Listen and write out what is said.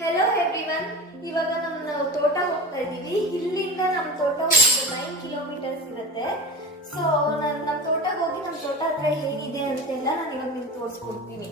Hello everyone, ಇವಾಗ ನಾವು ತೋಟ ಹೋಗ್ತಾ ಇದೀವಿ. ಇಲ್ಲಿಂದ ನಮ್ಮ ತೋಟ ಒಂದು 9 ಕಿಲೋಮೀಟರ್ಸ್ ಇರುತ್ತೆ. ಸೊ ನಮ್ಮ ತೋಟಕ್ಕೆ ಹೋಗಿ ನಮ್ಮ ತೋಟ ಹತ್ರ ಹೇಗಿದೆ ಅಂತೆಲ್ಲ ನಾನು ಇವಾಗ ನಿಮ್ಗೆ ತೋರಿಸ್ಕೊಡ್ತೀನಿ.